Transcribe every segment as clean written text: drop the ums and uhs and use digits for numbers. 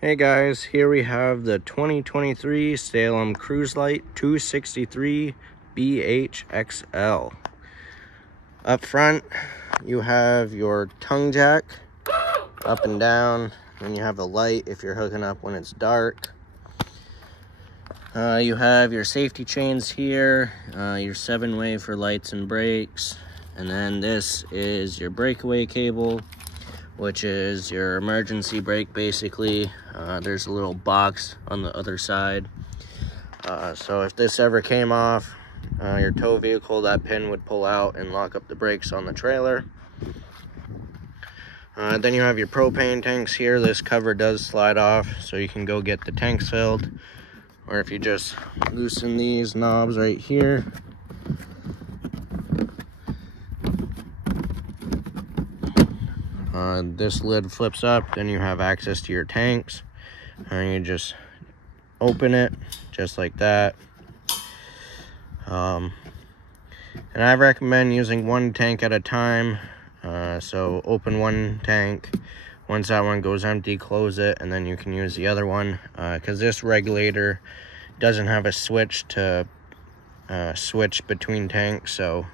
Hey guys, here we have the 2023 Salem Cruise Lite 263 BHXL. Up front, you have your tongue jack up and down, and you have a light if you're hooking up when it's dark. You have your safety chains here, your 7-way for lights and brakes, and then this is your breakaway cable, which is your emergency brake basically. There's a little box on the other side. So if this ever came off your tow vehicle, that pin would pull out and lock up the brakes on the trailer. Then you have your propane tanks here. This cover does slide off, so you can go get the tanks filled. Or if you just loosen these knobs right here, this lid flips up, then you have access to your tanks. And you just open it just like that. And I recommend using one tank at a time. So open one tank. Once that one goes empty, close it, and then you can use the other one. Because this regulator doesn't have a switch to switch between tanks. So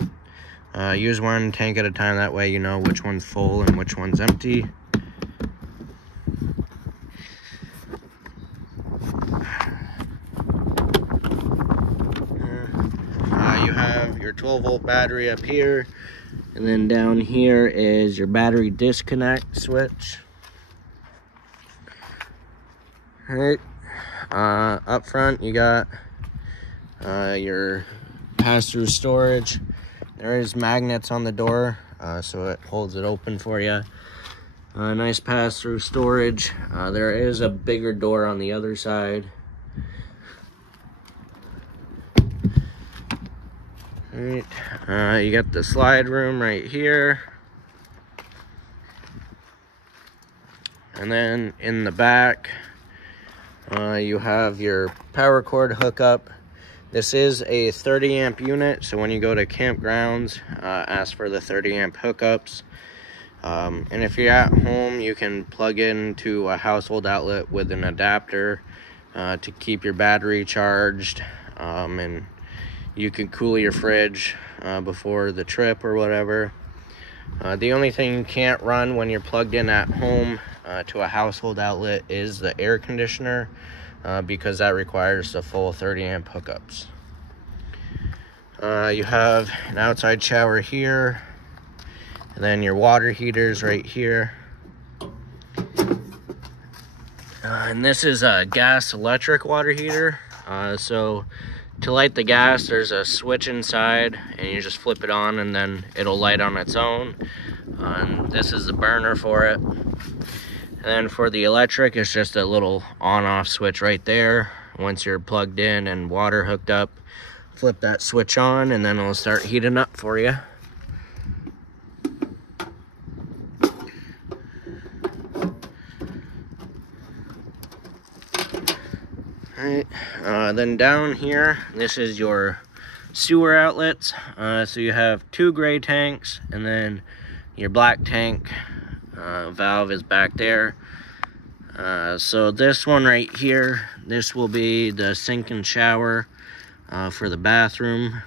use one tank at a time. That way you know which one's full and which one's empty. You have your 12-volt battery up here, and then down here is your battery disconnect switch. All right, up front you got your pass-through storage. There is magnets on the door, so it holds it open for you. Nice pass-through storage. There is a bigger door on the other side. Alright, you got the slide room right here. And then in the back, you have your power cord hookup. This is a 30 amp unit, so when you go to campgrounds, ask for the 30 amp hookups. And if you're at home, you can plug into a household outlet with an adapter to keep your battery charged, and you can cool your fridge before the trip or whatever. The only thing you can't run when you're plugged in at home to a household outlet is the air conditioner, because that requires the full 30 amp hookups. You have an outside shower here, and then your water heaters right here. And this is a gas electric water heater. So to light the gas, there's a switch inside, and you just flip it on and then it'll light on its own. And this is the burner for it. And then for the electric, it's just a little on-off switch right there. Once you're plugged in and water hooked up, flip that switch on and then it'll start heating up for you. Alright, then down here, this is your sewer outlets. So you have 2 gray tanks, and then your black tank valve is back there. So this one right here, this will be the sink and shower for the bathroom.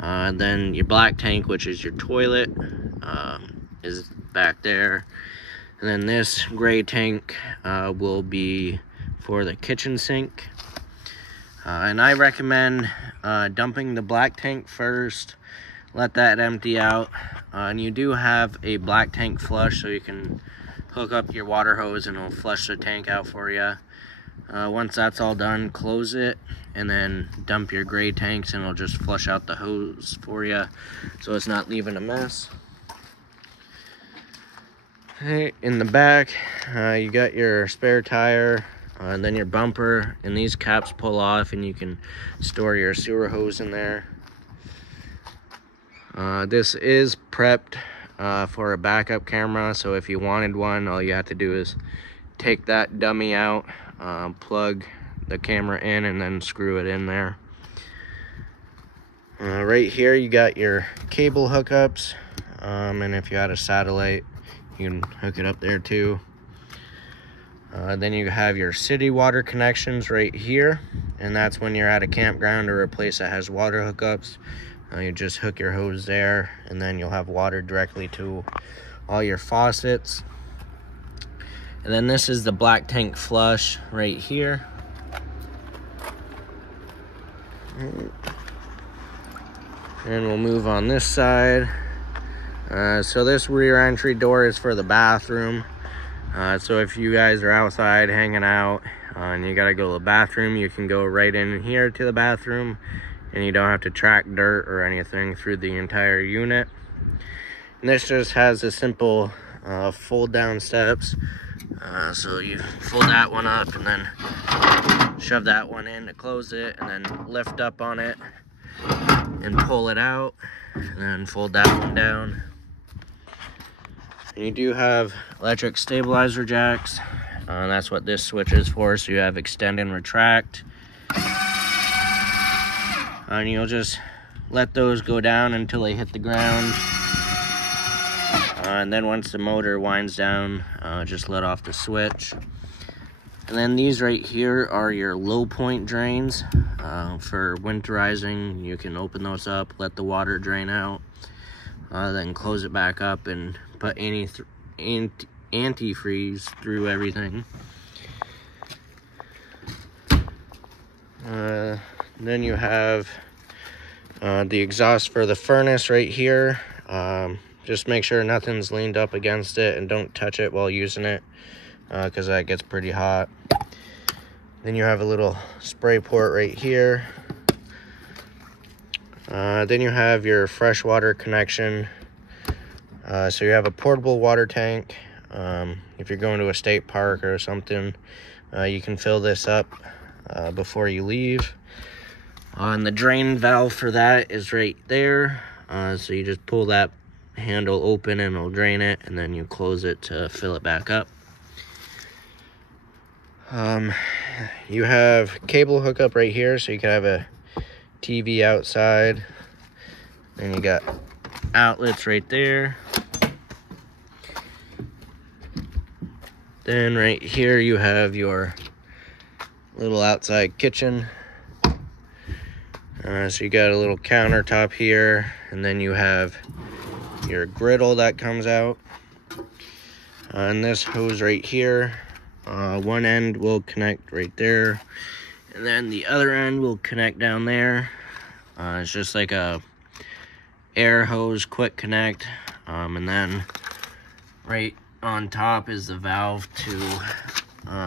Then your black tank, which is your toilet, is back there. And then this gray tank will be for the kitchen sink. And I recommend dumping the black tank first, let that empty out. And you do have a black tank flush, so you can hook up your water hose and it'll flush the tank out for you. Once that's all done, close it and then dump your gray tanks, and it'll just flush out the hose for you, so it's not leaving a mess. Okay, in the back, you got your spare tire, and then your bumper, and these caps pull off and you can store your sewer hose in there. This is prepped for a backup camera, so if you wanted one, all you have to do is take that dummy out, plug the camera in, and then screw it in there. Right here you got your cable hookups, and if you had a satellite, you can hook it up there too. Then you have your city water connections right here, and that's when you're at a campground or a place that has water hookups. You just hook your hose there, and then you'll have water directly to all your faucets. And then this is the black tank flush right here. And we'll move on this side. So this rear entry door is for the bathroom. So if you guys are outside hanging out and you gotta go to the bathroom, you can go right in here to the bathroom, and you don't have to track dirt or anything through the entire unit. And this just has a simple fold down steps. So you fold that one up and then shove that one in to close it, and then lift up on it and pull it out, and then fold that one down. And you do have electric stabilizer jacks. That's what this switch is for. So you have extend and retract. And you'll just let those go down until they hit the ground. And then once the motor winds down, just let off the switch. And then these right here are your low point drains. For winterizing, you can open those up, let the water drain out, then close it back up and put antifreeze through everything. Then you have the exhaust for the furnace right here. Just make sure nothing's leaned up against it, and don't touch it while using it, because that gets pretty hot. Then you have a little spray port right here. Then you have your freshwater connection. So you have a portable water tank. If you're going to a state park or something, you can fill this up before you leave. And the drain valve for that is right there. So you just pull that handle open and it'll drain it, and then you close it to fill it back up. You have cable hookup right here, so you can have a TV outside. Then you got outlets right there. Then right here you have your little outside kitchen. So you got a little countertop here, and then you have your griddle that comes out. And this hose right here, one end will connect right there, and then the other end will connect down there. It's just like a air hose quick connect. And then right on top is the valve to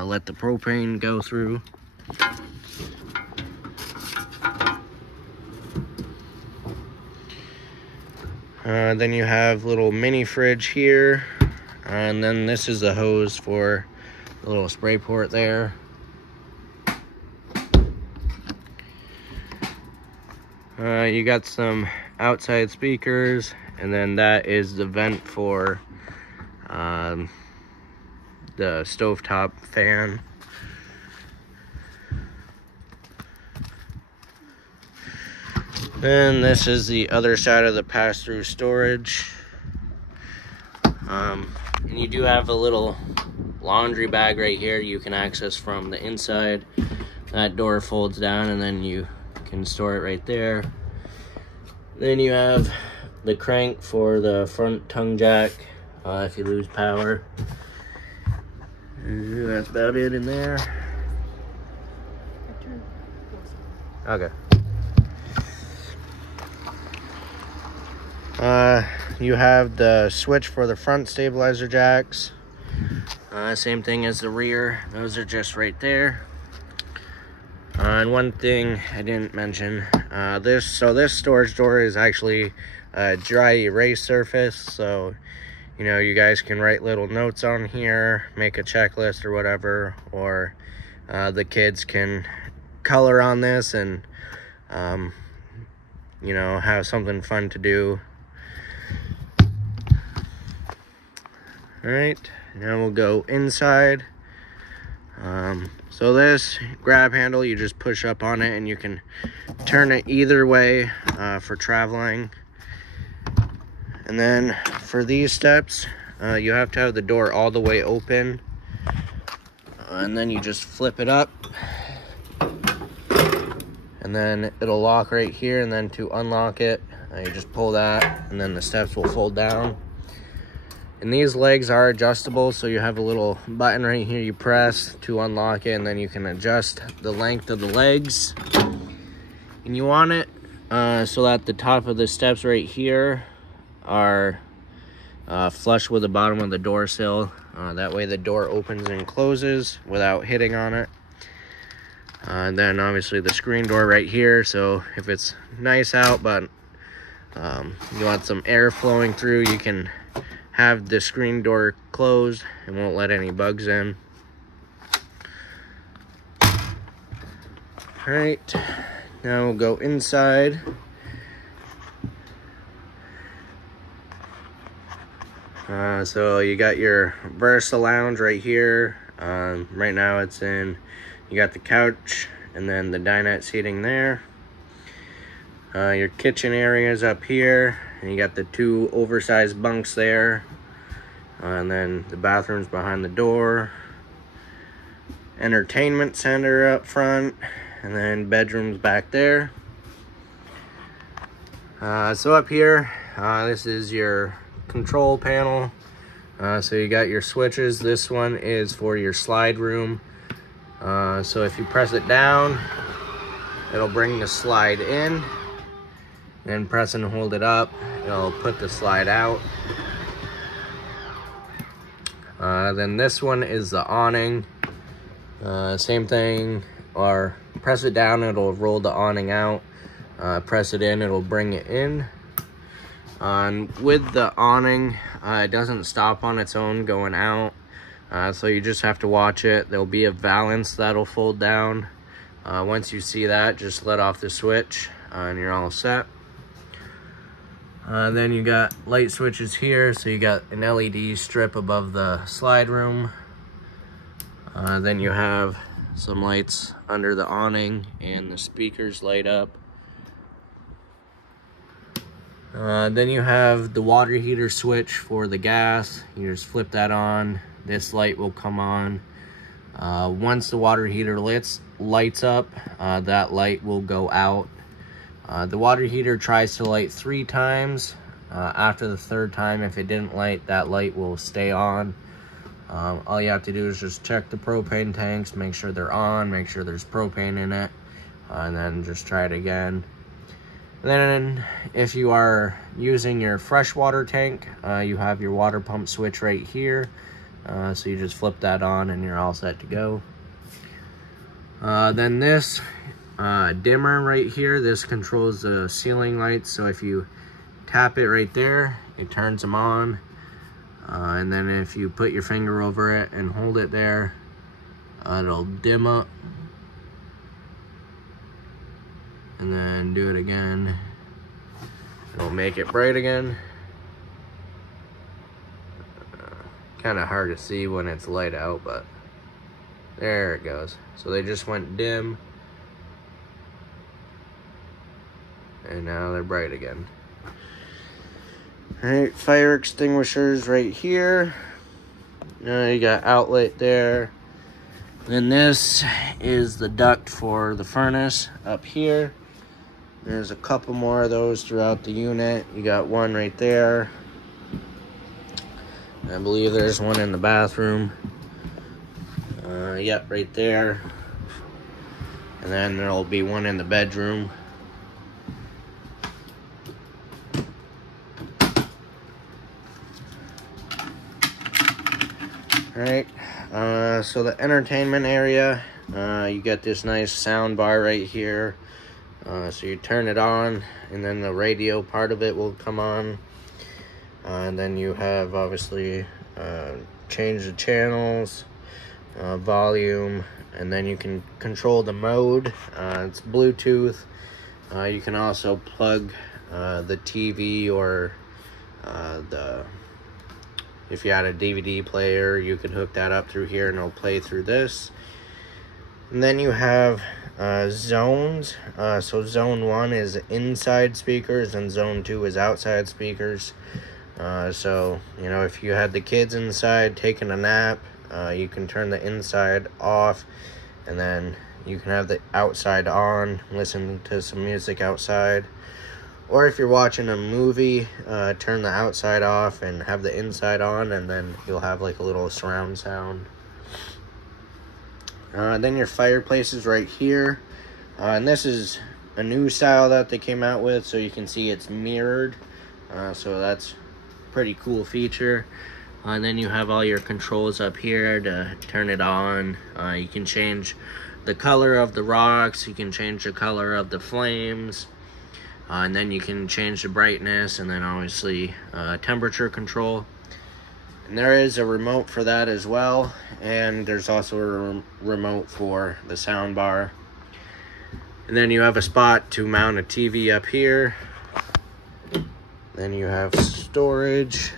let the propane go through. Then you have little mini fridge here, and then this is the hose for the little spray port there. You got some outside speakers, and then that is the vent for the stovetop fan. Then this is the other side of the pass-through storage. And you do have a little laundry bag right here you can access from the inside. That door folds down, and then you can store it right there. Then you have the crank for the front tongue jack if you lose power. That's about it in there. Okay. You have the switch for the front stabilizer jacks. Same thing as the rear. Those are just right there. And one thing I didn't mention, this storage door is actually a dry erase surface. So, you know, you guys can write little notes on here, make a checklist or whatever, or the kids can color on this and, you know, have something fun to do. All right, now we'll go inside. So this grab handle, you just push up on it and you can turn it either way for traveling. And then for these steps, you have to have the door all the way open. and then you just flip it up, and then it'll lock right here. And then to unlock it, you just pull that, and then the steps will fold down. And these legs are adjustable, so you have a little button right here you press to unlock it, and then you can adjust the length of the legs. And you want it so that the top of the steps right here are flush with the bottom of the door sill. That way the door opens and closes without hitting on it. And then obviously the screen door right here, so if it's nice out but you want some air flowing through, you can have the screen door closed and won't let any bugs in. Alright, now we'll go inside. So you got your Versa lounge right here. Right now it's in, you got the couch and then the dinette seating there. Your kitchen area is up here, and you got the 2 oversized bunks there. And then the bathroom's behind the door. Entertainment center up front, and then bedrooms back there. So up here, this is your control panel. So you got your switches. This one is for your slide room. So if you press it down, it'll bring the slide in. Then press and hold it up, it'll put the slide out. Then this one is the awning. Same thing, or press it down, it'll roll the awning out. Press it in, it'll bring it in. With the awning, it doesn't stop on its own going out. So you just have to watch it. There'll be a valance that'll fold down. Once you see that, just let off the switch and you're all set. Then you got light switches here, so you got an LED strip above the slide room. Then you have some lights under the awning, and the speakers light up. Then you have the water heater switch for the gas. You just flip that on, this light will come on. Once the water heater lights up, that light will go out. The water heater tries to light 3 times. After the 3rd time, if it didn't light, that light will stay on. All you have to do is just check the propane tanks, make sure they're on, make sure there's propane in it, and then just try it again. And then if you are using your freshwater tank, you have your water pump switch right here. So you just flip that on and you're all set to go. Then this dimmer right here, this controls the ceiling lights. So if you tap it right there, it turns them on. And then if you put your finger over it and hold it there, it'll dim up. And then do it again, it'll make it bright again. Kind of hard to see when it's light out, but there it goes. So they just went dim, and now they're bright again. Alright, fire extinguishers right here. You got outlet there. Then this is the duct for the furnace up here. There's a couple more of those throughout the unit. You got one right there. I believe there's one in the bathroom. Yep, right there. And then there'll be one in the bedroom. Alright, so the entertainment area, you got this nice sound bar right here. So you turn it on, and then the radio part of it will come on. And then you have, obviously, change the channels, volume, and then you can control the mode. It's Bluetooth. You can also plug the TV or if you had a DVD player, you could hook that up through here and it'll play through this. And then you have zones. So zone 1 is inside speakers and zone 2 is outside speakers. So, you know, if you had the kids inside taking a nap, you can turn the inside off, and then you can have the outside on, listen to some music outside. Or if you're watching a movie, turn the outside off and have the inside on, and then you'll have like a little surround sound. Then your fireplace is right here. And this is a new style that they came out with, so you can see it's mirrored. So that's a pretty cool feature. And then you have all your controls up here to turn it on. You can change the color of the rocks, you can change the color of the flames. And then you can change the brightness, and then obviously temperature control. And there is a remote for that as well. And there's also a remote for the sound bar. And then you have a spot to mount a TV up here. Then you have storage.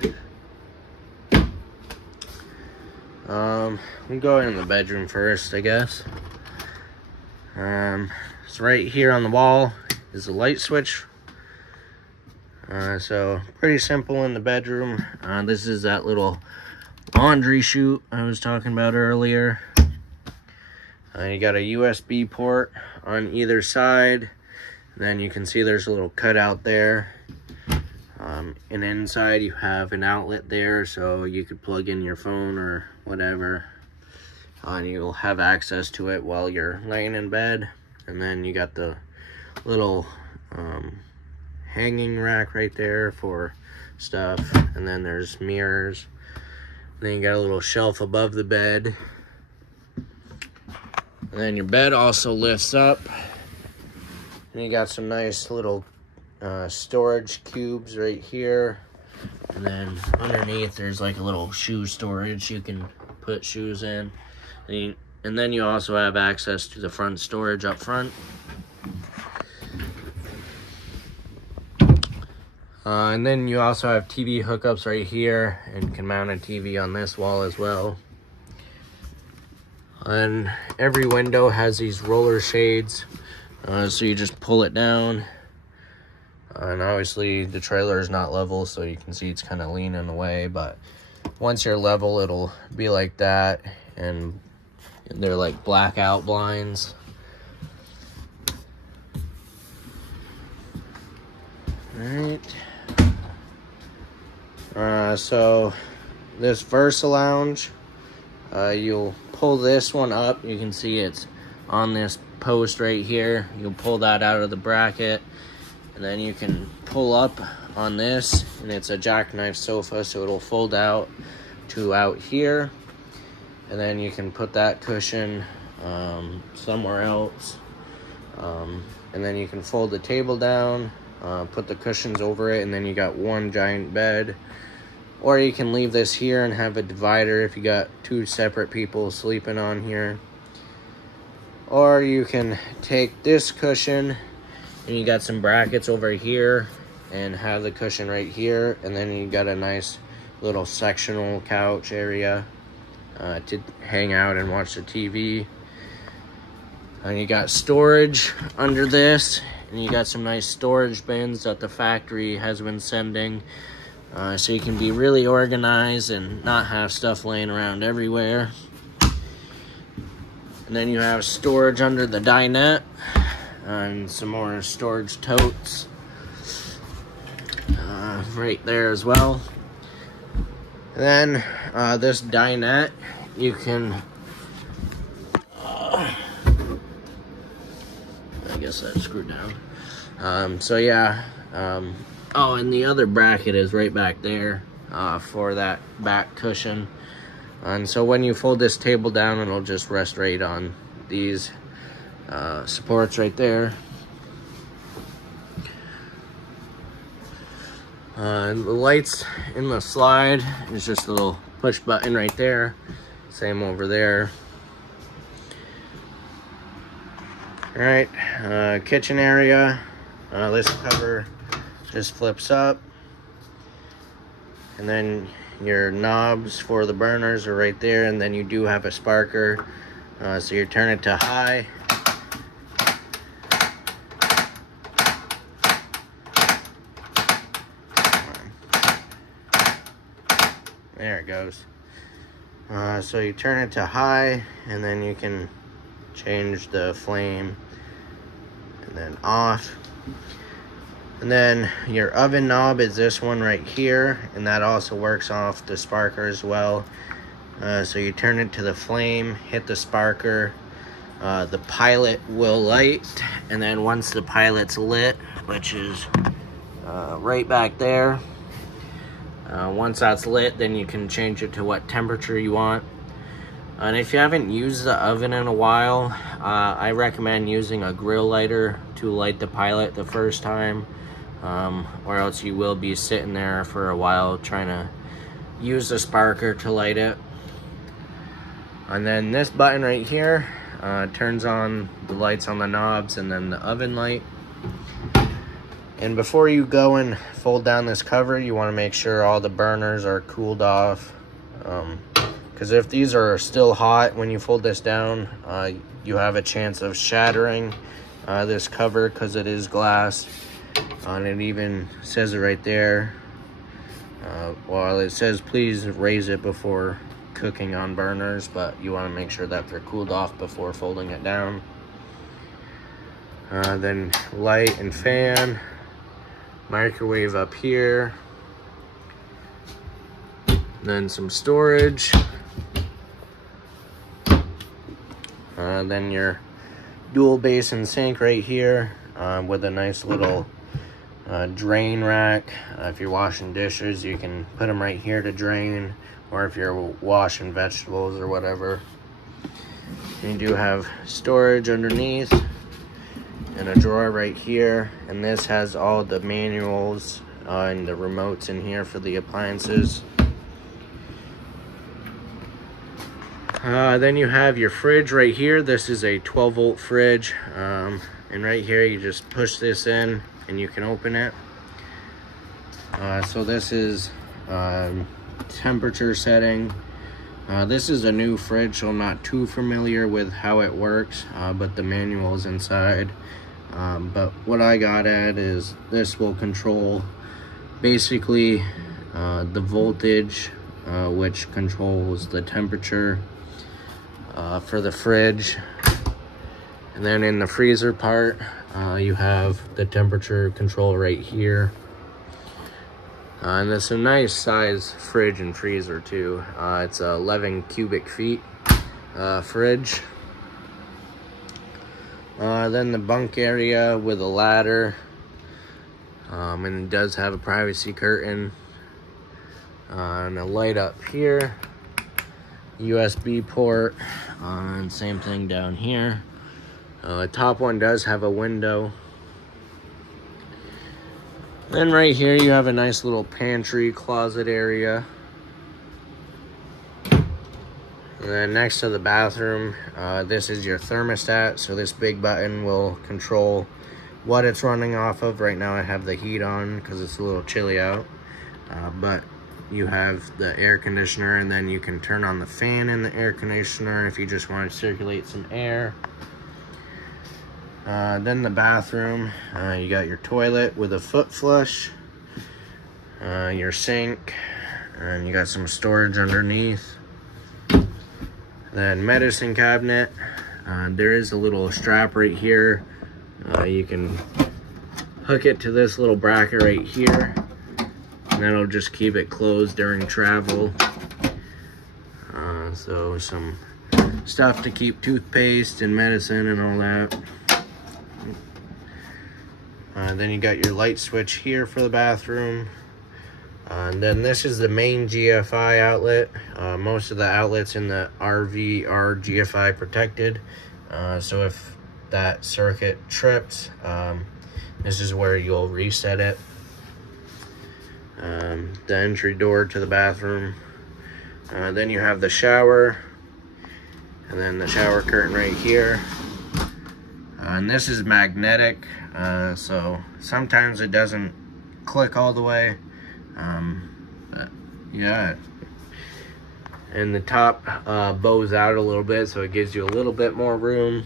We'll go in the bedroom first, I guess. So right here on the wall is a light switch. So pretty simple in the bedroom. This is that little laundry chute I was talking about earlier. You got a USB port on either side. Then you can see there's a little cutout there. And inside you have an outlet there, so you could plug in your phone or whatever. And you'll have access to it while you're laying in bed. And then you got the little hanging rack right there for stuff. And then there's mirrors. And then you got a little shelf above the bed. And then your bed also lifts up. And you got some nice little storage cubes right here. And then underneath there's like a little shoe storage you can put shoes in. And then you also have access to the front storage up front. And then you also have TV hookups right here, and can mount a TV on this wall as well. And every window has these roller shades, so you just pull it down. And obviously the trailer is not level, so you can see it's kind of leaning away, but once you're level it'll be like that. And they're like blackout blinds. Alright. So this Versa Lounge, you'll pull this one up. You can see it's on this post right here. You'll pull that out of the bracket, and then you can pull up on this, and it's a jackknife sofa, so it'll fold out to out here. And then you can put that cushion somewhere else. And then you can fold the table down, put the cushions over it, and then you got one giant bed. Or you can leave this here and have a divider if you got two separate people sleeping on here. Or you can take this cushion and you got some brackets over here and have the cushion right here, and then you got a nice little sectional couch area to hang out and watch the TV. And you got storage under this, and you got some nice storage bins that the factory has been sending, so you can be really organized and not have stuff laying around everywhere. And then you have storage under the dinette, and some more storage totes right there as well. And then this dinette, you can I guess that's screwed down. So yeah, oh, and the other bracket is right back there for that back cushion. And so when you fold this table down, it'll just rest right on these supports right there. And the lights in the slide is just a little push button right there. Same over there. All right, kitchen area. This cover just flips up. And then your knobs for the burners are right there. And then you do have a sparker. So you turn it to high. There it goes. So you turn it to high, and then you can change the flame, and then off. And then your oven knob is this one right here, and that also works off the sparker as well. So you turn it to the flame, hit the sparker, the pilot will light, and then once the pilot's lit, which is right back there, once that's lit, then you can change it to what temperature you want. And if you haven't used the oven in a while, I recommend using a grill lighter to light the pilot the first time, or else you will be sitting there for a while trying to use the sparker to light it. And then this button right here turns on the lights on the knobs and then the oven light. And before you go and fold down this cover, you want to make sure all the burners are cooled off. Because if these are still hot when you fold this down, you have a chance of shattering this cover because it is glass. And it even says it right there. Well, it says please raise it before cooking on burners, but you want to make sure that they're cooled off before folding it down. Then light and fan, microwave up here, then some storage, then your dual basin sink right here with a nice little drain rack. If you're washing dishes, you can put them right here to drain, or if you're washing vegetables or whatever. You do have storage underneath and a drawer right here, and this has all the manuals and the remotes in here for the appliances. Then you have your fridge right here. This is a 12-volt fridge, and right here you just push this in and you can open it. So this is temperature setting. This is a new fridge, so I'm not too familiar with how it works, but the manual is inside. But what I got at is this will control basically the voltage, which controls the temperature for the fridge. And then in the freezer part, you have the temperature control right here. And it's a nice size fridge and freezer too. It's a 11 cubic feet fridge. Then the bunk area with a ladder, and it does have a privacy curtain, and a light up here, USB port, and same thing down here. The top one does have a window. Then right here you have a nice little pantry closet area. And then next to the bathroom, this is your thermostat. So this big button will control what it's running off of. Right now I have the heat on because it's a little chilly out. But you have the air conditioner, and then you can turn on the fan in the air conditioner if you just want to circulate some air. Then the bathroom, you got your toilet with a foot flush, your sink, and you got some storage underneath. Then medicine cabinet, there is a little strap right here. You can hook it to this little bracket right here, and that'll just keep it closed during travel. So some stuff to keep toothpaste and medicine and all that. Then you got your light switch here for the bathroom. And then this is the main GFI outlet. Most of the outlets in the RV are GFI protected. So if that circuit trips, this is where you'll reset it. The entry door to the bathroom. Then you have the shower. And then the shower curtain right here. And this is magnetic, so sometimes it doesn't click all the way. But yeah. And the top bows out a little bit, so it gives you a little bit more room.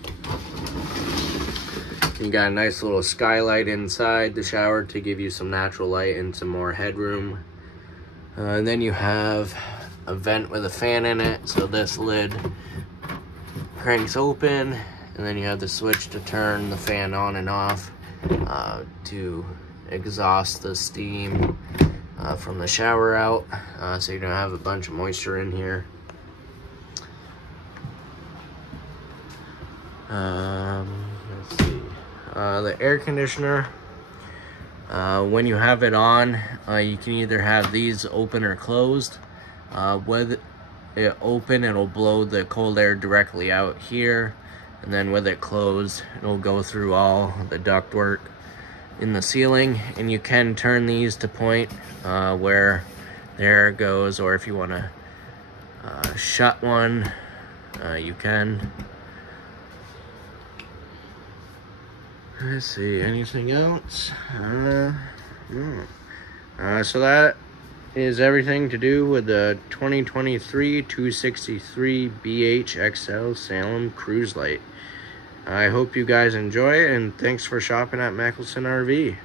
You got a nice little skylight inside the shower to give you some natural light and some more headroom. And then you have a vent with a fan in it, so this lid cranks open, and then you have the switch to turn the fan on and off to exhaust the steam from the shower out, so you don't have a bunch of moisture in here. Let's see. The air conditioner, when you have it on, you can either have these open or closed. With it open, it'll blow the cold air directly out here, and then with it closed, it'll go through all the ductwork in the ceiling. And you can turn these to point where the air goes, or if you want to shut one, you can. Let's see, anything else? No. So that is everything to do with the 2023 263 BHXL Salem Cruise Lite. I hope you guys enjoy it, and thanks for shopping at Mickelson RV.